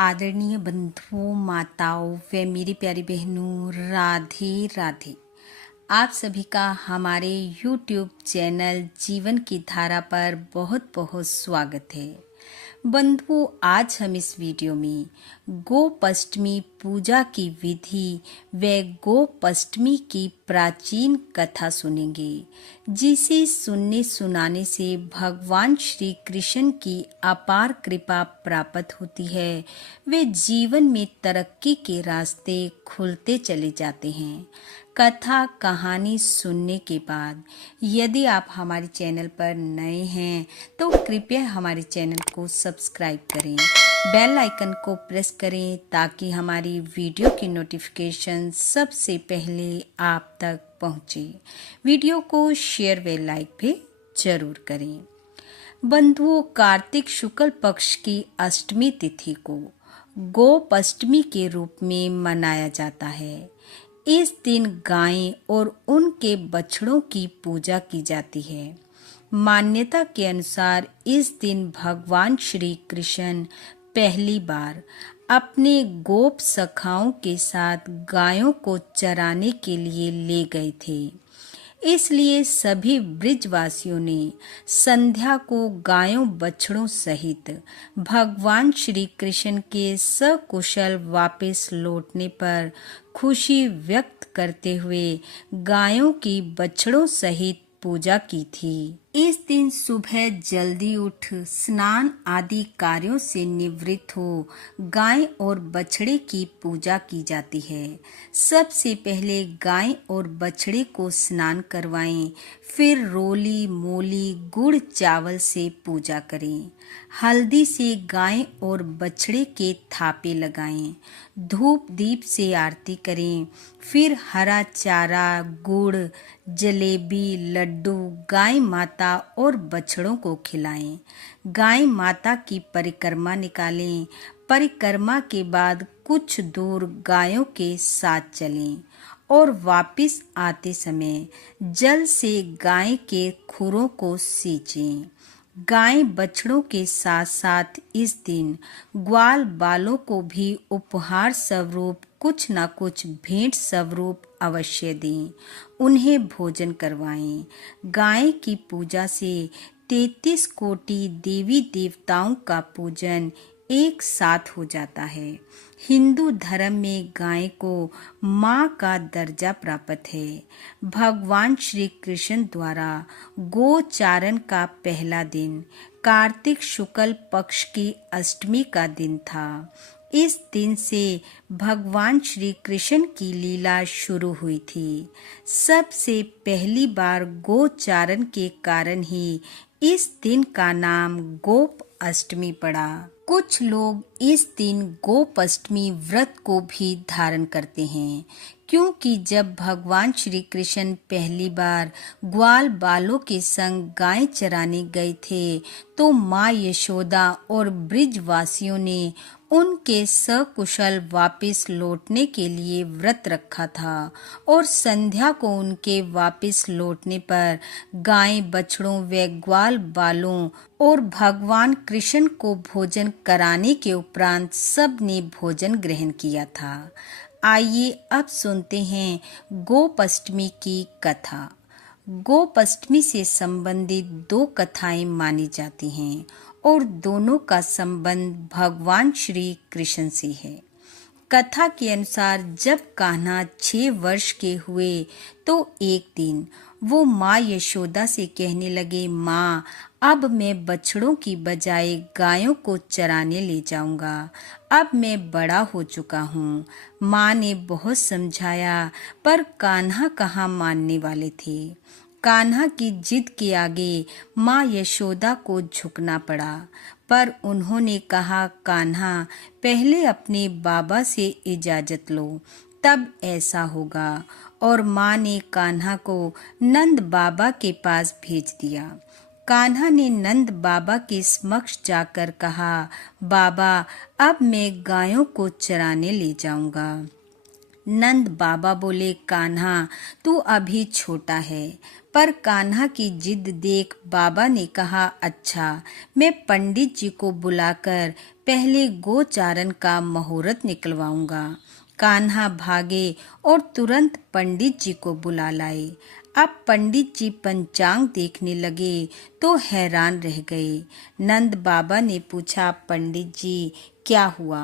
आदरणीय बंधुओं, माताओं व मेरी प्यारी बहनों, राधे राधे। आप सभी का हमारे YouTube चैनल जीवन की धारा पर बहुत बहुत स्वागत है। बंधुओं, आज हम इस वीडियो में गोपाष्टमी पूजा की विधि व गोपाष्टमी की प्राचीन कथा सुनेंगे, जिसे सुनने सुनाने से भगवान श्री कृष्ण की अपार कृपा प्राप्त होती है। वे जीवन में तरक्की के रास्ते खुलते चले जाते हैं। कथा कहानी सुनने के बाद यदि आप हमारे चैनल पर नए हैं तो कृपया हमारे चैनल को सब्सक्राइब करें, बेल आइकन को प्रेस करें ताकि हमारी वीडियो की नोटिफिकेशन सबसे पहले आप तक पहुंचे। वीडियो को शेयर व लाइक भी जरूर करें। बंधुओं, कार्तिक शुक्ल पक्ष की अष्टमी तिथि को गोपाष्टमी के रूप में मनाया जाता है। इस दिन गायें और उनके बछड़ों की पूजा की जाती है। मान्यता के अनुसार इस दिन भगवान श्री कृष्ण पहली बार अपने गोप सखाओं के साथ गायों को चराने के लिए ले गए थे। इसलिए सभी ब्रिजवासियों ने संध्या को गायों बछड़ों सहित भगवान श्री कृष्ण के सकुशल वापस लौटने पर खुशी व्यक्त करते हुए गायों की बछड़ों सहित पूजा की थी। इस दिन सुबह जल्दी उठ स्नान आदि कार्यों से निवृत्त हो गाय और बछड़े की पूजा की जाती है। सबसे पहले गाय और बछड़े को स्नान करवाएं, फिर रोली मोली गुड़ चावल से पूजा करें। हल्दी से गाय और बछड़े के थापे लगाएं, धूप दीप से आरती करें, फिर हरा चारा, गुड़, जलेबी, लड्डू गाय माता और बछड़ों को खिलाएं। गाय माता की परिक्रमा निकालें। परिक्रमा के बाद कुछ दूर गायों के साथ चलें और वापस आते समय जल से गाय के खुरों को सींचें। गाय बछड़ों के साथ साथ इस दिन ग्वाल बालों को भी उपहार स्वरूप कुछ न कुछ भेंट स्वरूप अवश्य दें। उन्हें भोजन करवाएं। गाय की पूजा से 33 कोटि देवी देवताओं का पूजन एक साथ हो जाता है। हिंदू धर्म में गाय को माँ का दर्जा प्राप्त है। भगवान श्री कृष्ण द्वारा गोचारण का पहला दिन कार्तिक शुक्ल पक्ष की अष्टमी का दिन था। इस दिन से भगवान श्री कृष्ण की लीला शुरू हुई थी। सबसे पहली बार गोचारण के कारण ही इस दिन का नाम गोप अष्टमी पड़ा। कुछ लोग इस दिन गोपाष्टमी व्रत को भी धारण करते हैं, क्योंकि जब भगवान श्री कृष्ण पहली बार ग्वाल बालों के संग गाय चराने गए थे तो माँ यशोदा और ब्रिजवासियों ने उनके सकुशल वापस लौटने के लिए व्रत रखा था और संध्या को उनके वापस लौटने पर गाय बछड़ों व ग्वाल बालों और भगवान कृष्ण को भोजन कराने के उपरांत सब ने भोजन ग्रहण किया था। आइए अब सुनते हैं गोपाष्टमी की कथा। गोपाष्टमी से संबंधित 2 कथाएं मानी जाती हैं और दोनों का संबंध भगवान श्री कृष्ण से है। कथा के अनुसार जब कान्हा 6 वर्ष के हुए तो एक दिन वो माँ यशोदा से कहने लगे, माँ अब मैं बछड़ों की बजाय गायों को चराने ले जाऊंगा। अब मैं बड़ा हो चुका हूँ। माँ ने बहुत समझाया पर कान्हा कहाँ मानने वाले थे। कान्हा की जिद के आगे माँ यशोदा को झुकना पड़ा, पर उन्होंने कहा, कान्हा पहले अपने बाबा से इजाजत लो, तब ऐसा होगा। और माँ ने कान्हा को नंद बाबा के पास भेज दिया। कान्हा ने नंद बाबा के समक्ष जाकर कहा, बाबा अब मैं गायों को चराने ले जाऊंगा। नंद बाबा बोले, कान्हा तू अभी छोटा है। पर कान्हा की जिद देख बाबा ने कहा, अच्छा मैं पंडित जी को बुलाकर पहले गोचारण का मुहूर्त निकलवाऊंगा। कान्हा भागे और तुरंत पंडित जी को बुला लाए। अब पंडित जी पंचांग देखने लगे तो हैरान रह गए। नंद बाबा ने पूछा, पंडित जी क्या हुआ?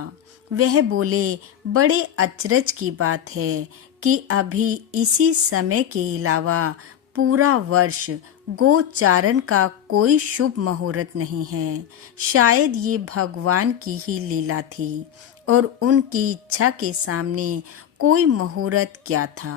वह बोले, बड़े अचरज की बात है कि अभी इसी समय के अलावा पूरा वर्ष गोचारण का कोई शुभ मुहूर्त नहीं है। शायद ये भगवान की ही लीला थी और उनकी इच्छा के सामने कोई मुहूर्त क्या था।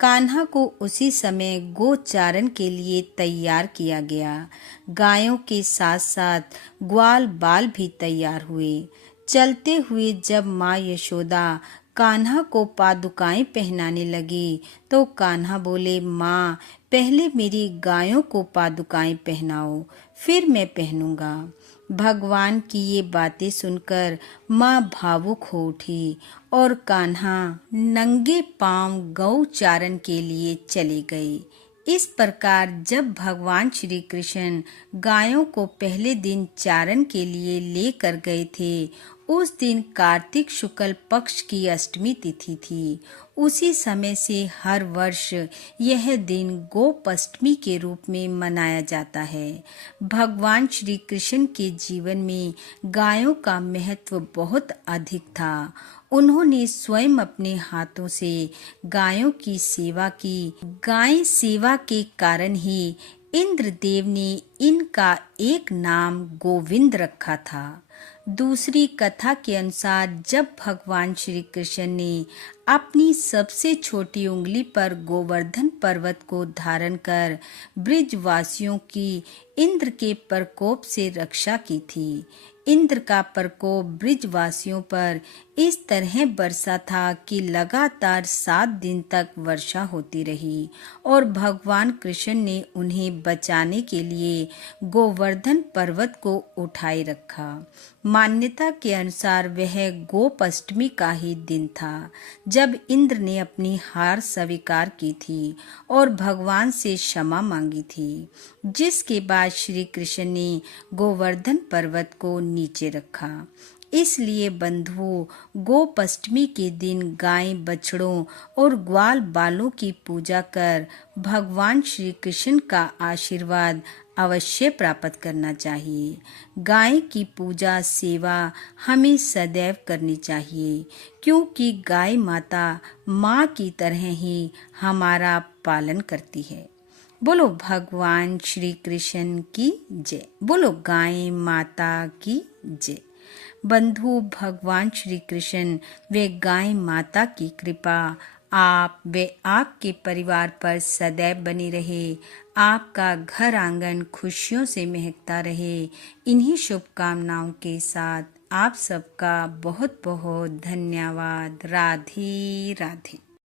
कान्हा को उसी समय गोचारण के लिए तैयार किया गया। गायों के साथ साथ ग्वाल बाल भी तैयार हुए। चलते हुए जब माँ यशोदा कान्हा को पादुकाएं पहनाने लगी तो कान्हा बोले, माँ पहले मेरी गायों को पादुकाएं पहनाओ, फिर मैं पहनूंगा। भगवान की ये बातें सुनकर माँ भावुक हो उठी और कान्हा नंगे पांव गौचारण के लिए चले गए। इस प्रकार जब भगवान श्री कृष्ण गायों को पहले दिन चारण के लिए लेकर गए थे, उस दिन कार्तिक शुक्ल पक्ष की अष्टमी तिथि थी। उसी समय से हर वर्ष यह दिन गोपाष्टमी के रूप में मनाया जाता है। भगवान श्री कृष्ण के जीवन में गायों का महत्व बहुत अधिक था। उन्होंने स्वयं अपने हाथों से गायों की सेवा की। गाय सेवा के कारण ही इंद्रदेव ने इनका एक नाम गोविंद रखा था। दूसरी कथा के अनुसार जब भगवान श्री कृष्ण ने अपनी सबसे छोटी उंगली पर गोवर्धन पर्वत को धारण कर ब्रिजवासियों की इंद्र के प्रकोप से रक्षा की थी। इंद्र का प्रकोप ब्रिजवासियों पर इस तरह बरसा था कि लगातार 7 दिन तक वर्षा होती रही और भगवान कृष्ण ने उन्हें बचाने के लिए गोवर्धन पर्वत को उठाए रखा। मान्यता के अनुसार वह गोपाष्टमी का ही दिन था जब इंद्र ने अपनी हार स्वीकार की थी और भगवान से क्षमा मांगी थी, जिसके बाद श्री कृष्ण ने गोवर्धन पर्वत को नीचे रखा। इसलिए बंधुओं, गोपाष्टमी के दिन गाय बछड़ों और ग्वाल बालों की पूजा कर भगवान श्री कृष्ण का आशीर्वाद अवश्य प्राप्त करना चाहिए। गाय की पूजा सेवा हमें सदैव करनी चाहिए, क्योंकि गाय माता माँ की तरह ही हमारा पालन करती है। बोलो भगवान श्री कृष्ण की जय। बोलो गाय माता की जय। बंधु, भगवान श्री कृष्ण वे गाय माता की कृपा आप व आपके परिवार पर सदैव बनी रहे। आपका घर आंगन खुशियों से महकता रहे। इन्हीं शुभकामनाओं के साथ आप सबका बहुत बहुत धन्यवाद। राधे राधे।